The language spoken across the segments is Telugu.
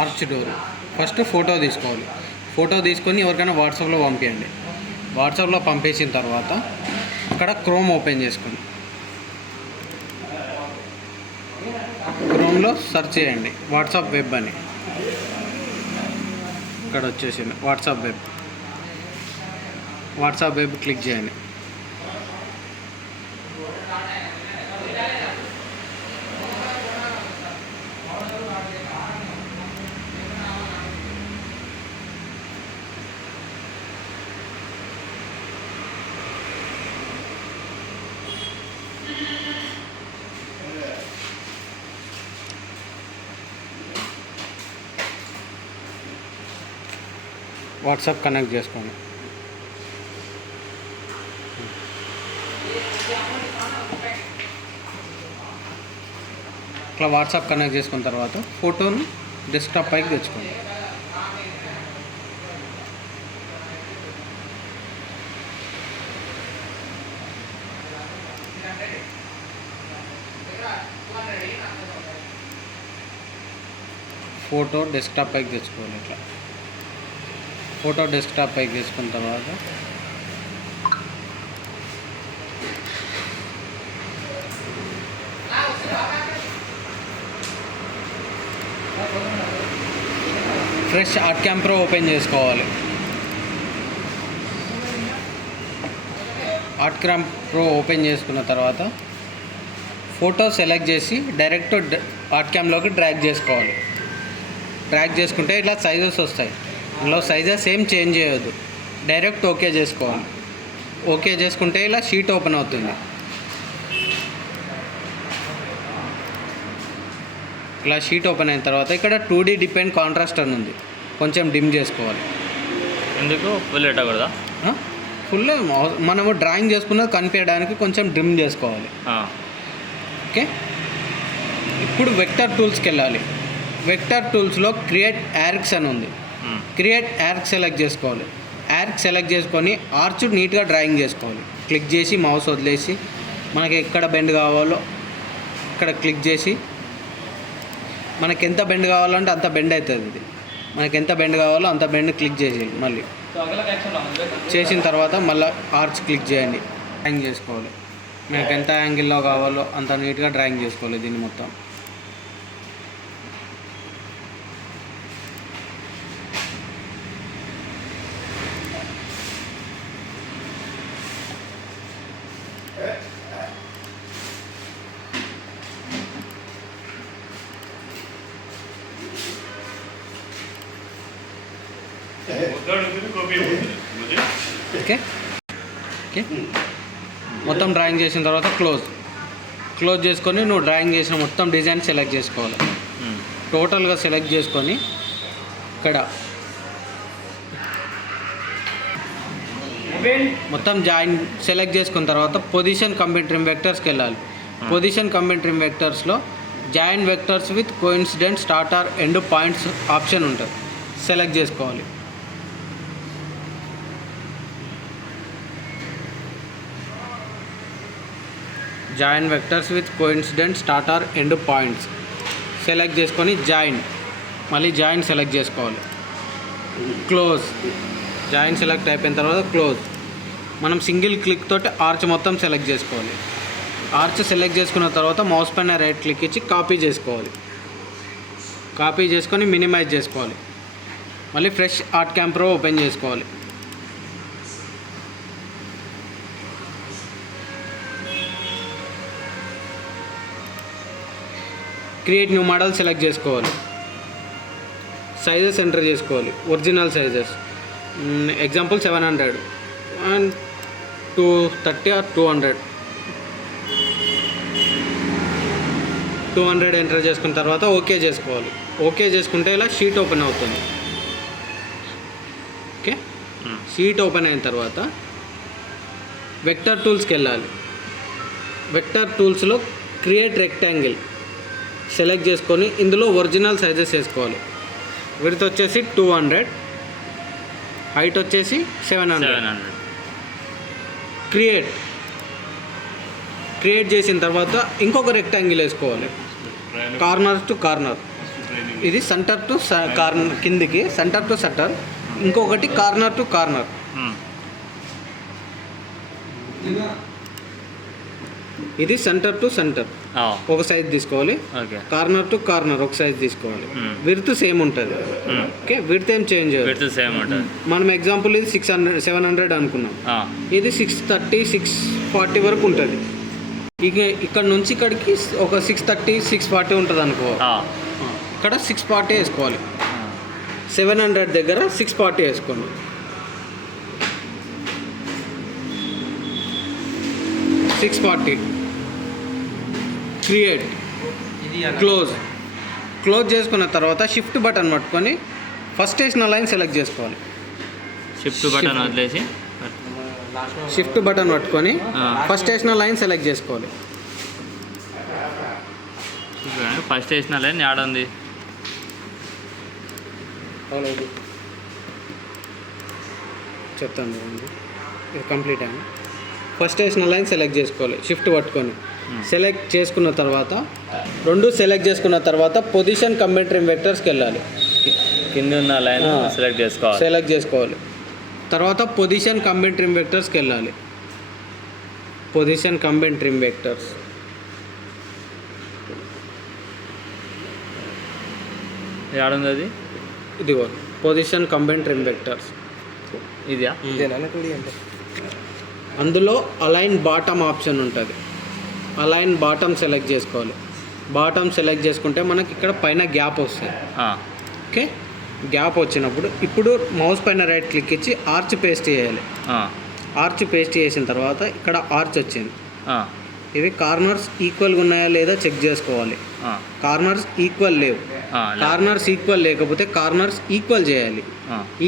Arch door. ఫస్ట్ ఫోటో తీసుకోవాలి. ఫోటో తీసుకొని ఎవరికైనా వాట్సాప్లో పంపించండి. వాట్సాప్లో పంపేసిన తర్వాత అక్కడ క్రోమ్ ఓపెన్ చేసుకోండి. క్రోమ్లో సెర్చ్ చేయండి వాట్సాప్ వెబ్ అని. ఇక్కడ వచ్చేసింది WhatsApp web. WhatsApp web click చేయండి. వాట్సాప్ కనెక్ట్ చేసుకోండి. ఇట్లా వాట్సాప్ కనెక్ట్ చేసుకున్న తర్వాత ఫోటోను డెస్క్టాప్ పైకి తెచ్చుకోండి. ఫోటో డెస్క్టాప్ పైకి తెచ్చుకోవాలి. ఇట్లా ఫోటో డెస్క్టాప్ పైకి తెచ్చుకున్న తర్వాత fresh ArtCAM pro open చేసుకోవాలి. ఆర్ట్ క్యామ్ ప్రో ఓపెన్ చేసుకున్న తర్వాత ఫోటో సెలెక్ట్ చేసి డైరెక్ట్ ఆర్ట్ క్యామ్లోకి డ్రాగ్ చేసుకోవాలి. డ్రాగ్ చేసుకుంటే ఇట్లా సైజెస్ వస్తాయి. ఇందులో సైజెస్ ఏం చేంజ్ చేయొద్దు, డైరెక్ట్ ఓకే చేసుకోవాలి. ఓకే చేసుకుంటే ఇలా షీట్ ఓపెన్ అవుతుంది. ఇలా షీట్ ఓపెన్ అయిన తర్వాత ఇక్కడ 2D డిపెండ్ కాంట్రాస్ట్ అని ఉంది, కొంచెం డిమ్ చేసుకోవాలి. ఎందుకు ఫుల్ పెట్టకూడదా? ఫుల్ మనము డ్రాయింగ్ చేసుకున్నది కనిపించడానికి కొంచెం డిమ్ చేసుకోవాలి. ఓకే. ఇప్పుడు వెక్టర్ టూల్స్కి వెళ్ళాలి. వెక్టర్ టూల్స్లో క్రియేట్ యార్క్స్ అని ఉంది. క్రియేట్ యార్క్ సెలెక్ట్ చేసుకోవాలి. యార్క్ సెలెక్ట్ చేసుకొని ఆర్చ్ నీట్గా డ్రాయింగ్ చేసుకోవాలి. క్లిక్ చేసి మౌస్ వదిలేసి మనకి ఎక్కడ బెండ్ కావాలో ఇక్కడ క్లిక్ చేసి మనకి ఎంత బెండ్ కావాలంటే అంత బెండ్ అవుతుంది. ఇది మనకి ఎంత బెండ్ కావాలో అంత బెండ్ క్లిక్ చేసేయాలి. మళ్ళీ చేసిన తర్వాత మళ్ళీ ఆర్చ్ క్లిక్ చేయండి. డ్రాయింగ్ చేసుకోవాలి. మనకి ఎంత యాంగిల్లో కావాలో అంత నీట్గా డ్రాయింగ్ చేసుకోవాలి దీన్ని మొత్తం. ఓకే. ఓకే, మొత్తం డ్రాయింగ్ చేసిన తర్వాత క్లోజ్ చేసుకొని నువ్వు డ్రాయింగ్ చేసిన మొత్తం డిజైన్ సెలెక్ట్ చేసుకోవాలి. టోటల్గా సెలెక్ట్ చేసుకొని ఇక్కడ మొత్తం జాయిన్ సెలెక్ట్ చేసుకున్న తర్వాత పొజిషన్ కంబైన్ ట్రిమ్ వెక్టర్స్కి వెళ్ళాలి. పొజిషన్ కంబైన్ ట్రిమ్ వెక్టర్స్లో join vectors with coincident start or end points option ఉంటుంది, సెలెక్ట్ చేసుకోవాలి. Join vectors with coincident start or end points select చేసుకొని మళ్ళీ జాయిన్ సెలెక్ట్ చేసుకోవాలి. జాయిన్ సెలెక్ట్ అయిపోయిన తర్వాత క్లోజ్. మనం సింగిల్ క్లిక్ తోటి ఆర్చ్ మొత్తం సెలెక్ట్ చేసుకోవాలి. ఆర్చ్ సెలెక్ట్ చేసుకున్న తర్వాత మౌస్ పైన రైట్ క్లిక్ ఇచ్చి కాపీ చేసుకోవాలి. కాపీ చేసుకొని మినిమైజ్ చేసుకోవాలి. మళ్ళీ fresh ArtCAM pro open చేసుకోవాలి. క్రియేట్ న్యూ మోడల్ సెలెక్ట్ చేసుకోవాలి. సైజెస్ ఎంటర్ చేసుకోవాలి. Original sizes example 700 and 230 or 200 enter చేసుకున్న తర్వాత ఓకే చేసుకోవాలి. ఓకే చేసుకుంటే ఇలా షీట్ ఓపెన్ అవుతుంది. ఓకే, షీట్ ఓపెన్ అయిన తర్వాత వెక్టర్ టూల్స్కి వెళ్ళాలి. వెక్టర్ టూల్స్లో క్రియేట్ రెక్టాంగిల్ సెలెక్ట్ చేసుకొని ఇందులో ఒరిజినల్ సైజెస్ వేసుకోవాలి. విడ్త్ వచ్చేసి 200, హైట్ వచ్చేసి 700. క్రియేట్ చేసిన తర్వాత ఇంకొక రెక్టాంగిల్ వేసుకోవాలి, కార్నర్ టు కార్నర్. ఇది సెంటర్ టు కార్నర్, కిందికి సెంటర్ టు సెంటర్, ఇంకొకటి కార్నర్ టు కార్నర్. ఇది సెంటర్ టు సెంటర్ ఒక సైజ్ తీసుకోవాలి, ఓకే. కార్నర్ టు కార్నర్ ఒక సైజ్ తీసుకోవాలి. విడ్త్ సేమ్ ఉంటుంది, ఓకే. విడ్త్ ఏం చేంజ్ విడ్త్ సేమ్ ఉంటుంది. మనం ఎగ్జాంపుల్ ఇది 700 అనుకున్నాం, ఇది 630 640 వరకు ఉంటుంది. ఇక ఇక్కడ నుంచి ఇక్కడికి ఒక 630 640 ఉంటుంది అనుకో, ఇక్కడ 640 వేసుకోవాలి. 700 దగ్గర 640 వేసుకోండి. 640 క్రియేట్, క్లోజ్ చేసుకున్న తర్వాత షిఫ్ట్ బటన్ పట్టుకొని ఫస్ట్ వేసిన లైన్ సెలెక్ట్ చేసుకోవాలి. షిఫ్ట్ బటన్ వదిలేసి షిఫ్ట్ బటన్ పట్టుకొని ఫస్ట్ వేసిన లైన్ సెలెక్ట్ చేసుకోవాలి. ఫస్ట్ వేసిన లైన్ యాడ్ ఉంది. చెప్తాను, ఇది కంప్లీట్ అయింది. ఫస్ట్ వేసిన లైన్ సెలెక్ట్ చేసుకోవాలి షిఫ్ట్ పట్టుకొని. సెలెక్ట్ చేసుకున్న తర్వాత సెలెక్ట్ చేసుకున్న తర్వాత పొజిషన్ కంబైన్ వెక్టర్స్కి వెళ్ళాలి. కింద ఉన్న లైన్ సెలెక్ట్ చేసుకోవాలి. తర్వాత పొజిషన్ కంబైన్ ట్రిమ్ వెక్టర్స్కి వెళ్ళాలి. పొజిషన్ కంబైన్ ట్రిమ్ వెక్టర్స్, ఏడుంది అది? ఇదిగో పొజిషన్ కంబైన్ ట్రిమ్ వెక్టర్స్. ఇదా? అందులో అలైన్ బాటమ్ ఆప్షన్ ఉంటుంది. అలైన్ బాటమ్ సెలెక్ట్ చేసుకోవాలి. బాటమ్ సెలెక్ట్ చేసుకుంటే మనకి ఇక్కడ పైన గ్యాప్ వస్తుంది, ఓకే. గ్యాప్ వచ్చినప్పుడు ఇప్పుడు మౌస్ పైన రైట్ క్లిక్ ఇచ్చి ఆర్చ్ పేస్ట్ చేయాలి. ఆర్చ్ పేస్ట్ చేసిన తర్వాత ఇక్కడ ఆర్చ్ వచ్చింది. ఇవి కార్నర్స్ ఈక్వల్గా ఉన్నాయా లేదా చెక్ చేసుకోవాలి. కార్నర్స్ ఈక్వల్ లేవు. కార్నర్స్ ఈక్వల్ లేకపోతే కార్నర్స్ ఈక్వల్ చేయాలి.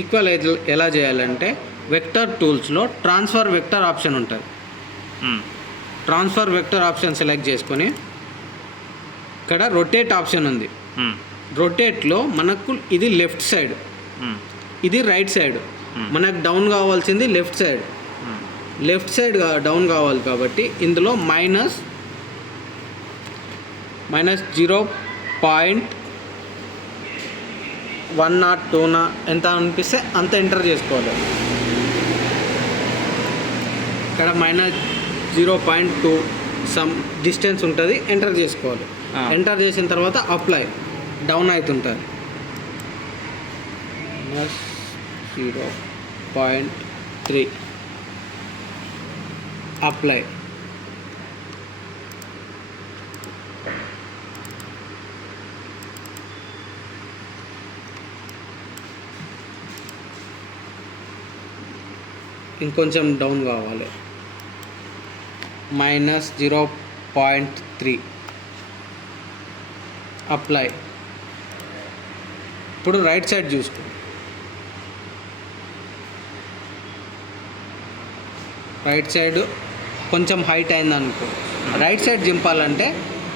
ఈక్వల్ ఎలా చేయాలంటే వెక్టర్ టూల్స్లో ట్రాన్స్ఫర్ వెక్టర్ ఆప్షన్ ఉంటుంది. ట్రాన్స్ఫర్ వెక్టర్ ఆప్షన్ సెలెక్ట్ చేసుకొని ఇక్కడ రొటేట్ ఆప్షన్ ఉంది. రొటేట్లో మనకు ఇది లెఫ్ట్ సైడ్, ఇది రైట్ సైడ్. మనకు డౌన్ కావాల్సింది left side. Left side down కావాలి కాబట్టి ఇందులో మైనస్ 0.102 ఎంత అనిపిస్తే అంత ఎంటర్ చేసుకోవాలి. ఇక్కడ -0.2 సమ్ డిస్టెన్స్ ఉంటుంది, ఎంటర్ చేసుకోవాలి. ఎంటర్ చేసిన తర్వాత అప్లై డౌన్ అవుతుంటుంది. -0.3 అప్లై. ఇంకొంచెం డౌన్ కావాలి, -0.3 అప్లై. ఇప్పుడు రైట్ సైడ్ చూసుకో. రైట్ సైడ్ కొంచెం హైట్ అయింది అనుకో, రైట్ సైడ్ దింపాలంటే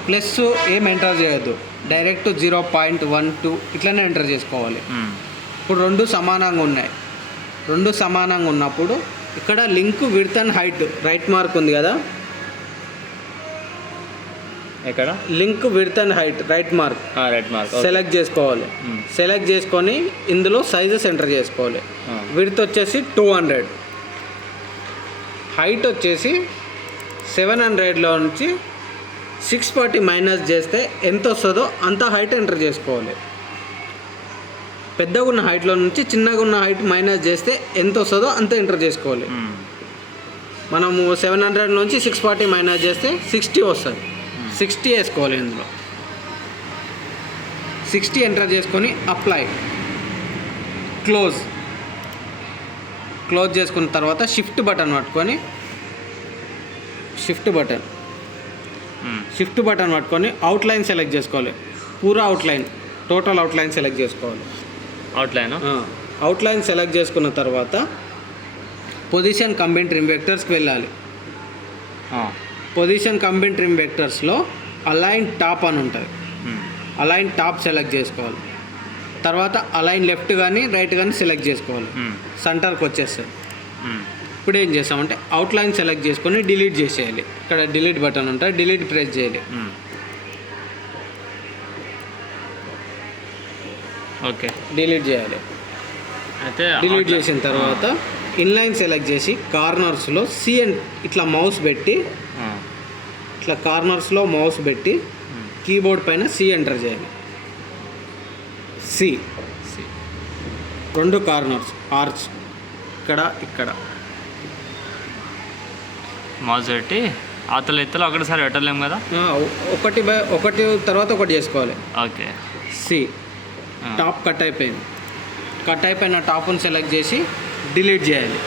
ప్లస్ ఏం ఎంటర్ చేయొద్దు, డైరెక్ట్ 0.12 ఇట్లనే ఎంటర్ చేసుకోవాలి. ఇప్పుడు రెండు సమానంగా ఉన్నాయి. రెండు సమానంగా ఉన్నప్పుడు ఇక్కడ link width and height right mark ఉంది కదా, ఎక్కడ link width and height right mark select చేసుకోవాలి. సెలెక్ట్ చేసుకొని ఇందులో సైజెస్ ఎంటర్ చేసుకోవాలి. విడ్త్ వచ్చేసి 200, హైట్ వచ్చేసి 700లో నుంచి 640 మైనస్ చేస్తే ఎంత వస్తుందో అంత హైట్ ఎంటర్ చేసుకోవాలి. పెద్దగా ఉన్న హైట్లో నుంచి చిన్నగా ఉన్న హైట్ మైనస్ చేస్తే ఎంత వస్తుందో అంత ఎంటర్ చేసుకోవాలి. మనము 700 నుంచి 640 మైనస్ చేస్తే 60 వస్తుంది. 60 వేసుకోవాలి. ఇందులో 60 ఎంటర్ చేసుకొని అప్లై, క్లోజ్ చేసుకున్న తర్వాత షిఫ్ట్ బటన్ పట్టుకొని షిఫ్ట్ బటన్ పట్టుకొని అవుట్లైన్ సెలెక్ట్ చేసుకోవాలి. పూరా అవుట్లైన్, టోటల్ అవుట్లైన్ సెలెక్ట్ చేసుకోవాలి. అవుట్లైన్ సెలెక్ట్ చేసుకున్న తర్వాత పొజిషన్ కంబైన్ ట్రిమ్ వెక్టర్స్కి వెళ్ళాలి. పొజిషన్ కంబైన్ ట్రిమ్ వెక్టర్స్లో అలైన్ టాప్ అని ఉంటుంది. అలైన్ టాప్ సెలెక్ట్ చేసుకోవాలి. తర్వాత అలైన్ లెఫ్ట్ కానీ రైట్ కానీ సెలెక్ట్ చేసుకోవాలి. సెంటర్కి వచ్చేస్తుంది. ఇప్పుడు ఏం చేస్తామంటే అవుట్లైన్ సెలెక్ట్ చేసుకొని డిలీట్ చేసేయాలి. ఇక్కడ డిలీట్ బటన్ ఉంటుంది, డిలీట్ ప్రెస్ చేయాలి. ఓకే. డిలీట్ చేయాలి. అయితే డిలీట్ చేసిన తర్వాత ఇన్లైన్ సెలెక్ట్ చేసి కార్నర్స్లో సి అండ్ ఇట్లా మౌస్ పెట్టి ఇట్లా కార్నర్స్లో మౌస్ పెట్టి కీబోర్డ్ పైన సి ఎంటర్ చేయాలి. సి 2 కార్నర్స్ ఆర్చ్ ఇక్కడ మౌస్ పెట్టి అతలు ఎత్తలు ఒకటిసారి పెట్టలేము కదా. ఒకటి తర్వాత ఒకటి చేసుకోవాలి. ఓకే. సి టాప్ కట్ అయిపోయింది. కట్ అయిపోయిన టాప్ని సెలెక్ట్ చేసి డిలీట్ చేయాలి.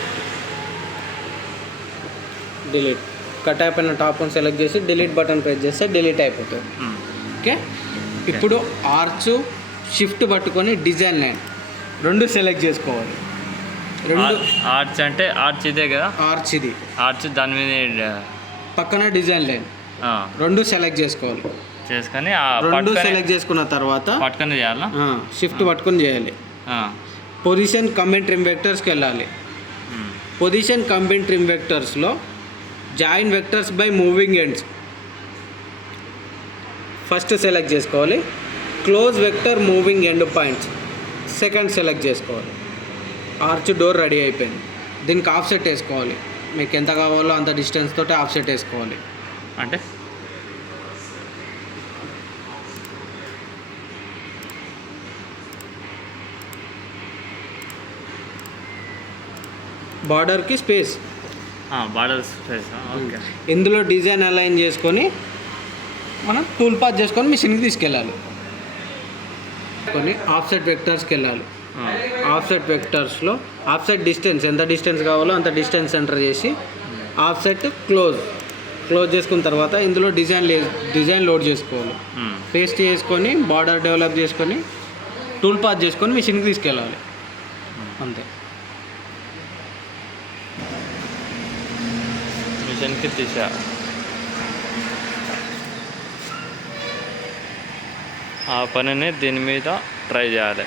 డిలీట్ కట్ అయిపోయిన టాప్ని సెలెక్ట్ చేసి డిలీట్ బటన్ ప్రెస్ చేస్తే డిలీట్ అయిపోతుంది. ఓకే. ఇప్పుడు ఆర్చ్ షిఫ్ట్ పట్టుకొని డిజైన్ లైన్ 2 సెలెక్ట్ చేసుకోవాలి. 2 ఆర్చ్ అంటే ఆర్చ్ ఇదే కదా. ఆర్చ్ ఇది ఆర్చ్ దాని మీద పక్కన డిజైన్ లైన్ 2 సెలెక్ట్ చేసుకోవాలి. చేసుకొని 2 సెలెక్ట్ చేసుకున్న తర్వాత పట్టుకొని చేయాలా. షిఫ్ట్ పట్టుకొని చేయాలి. పొజిషన్ కంబైన్ ట్రిమ్ వెక్టర్స్కి వెళ్ళాలి. పొజిషన్ కంబైన్ ట్రిమ్ వెక్టర్స్లో join vectors by moving ends first select చేసుకోవాలి. Close vector moving end points second select చేసుకోవాలి. ఆర్చ్ డోర్ రెడీ అయిపోయింది. దీనికి ఆఫ్సెట్ వేసుకోవాలి. మీకు ఎంత కావాలో అంత డిస్టెన్స్ తోటి ఆఫ్సెట్ వేసుకోవాలి. అంటే బార్డర్కి స్పేస్, బార్డర్ స్పేస్. ఓకే. ఇందులో డిజైన్ అలైన్ చేసుకొని మనం టూల్ పాత్ చేసుకొని మిషన్కి తీసుకెళ్ళాలి. కొన్ని ఆఫ్సెట్ వెక్టర్స్కి వెళ్ళాలి. ఆఫ్సెట్ వెక్టర్స్లో ఆఫ్సెట్ డిస్టెన్స్ ఎంత డిస్టెన్స్ కావాలో అంత డిస్టెన్స్ ఎంటర్ చేసి ఆఫ్సెట్ క్లోజ్ చేసుకున్న తర్వాత ఇందులో డిజైన్ లోడ్ చేసుకోవాలి. పేస్ట్ చేసుకొని బార్డర్ డెవలప్ చేసుకొని టూల్ పాత్ చేసుకొని మిషన్కి తీసుకెళ్ళాలి. అంతే. మిషన్కి తీసా. ఆ పనిని దీని మీద ట్రై చేయాలి.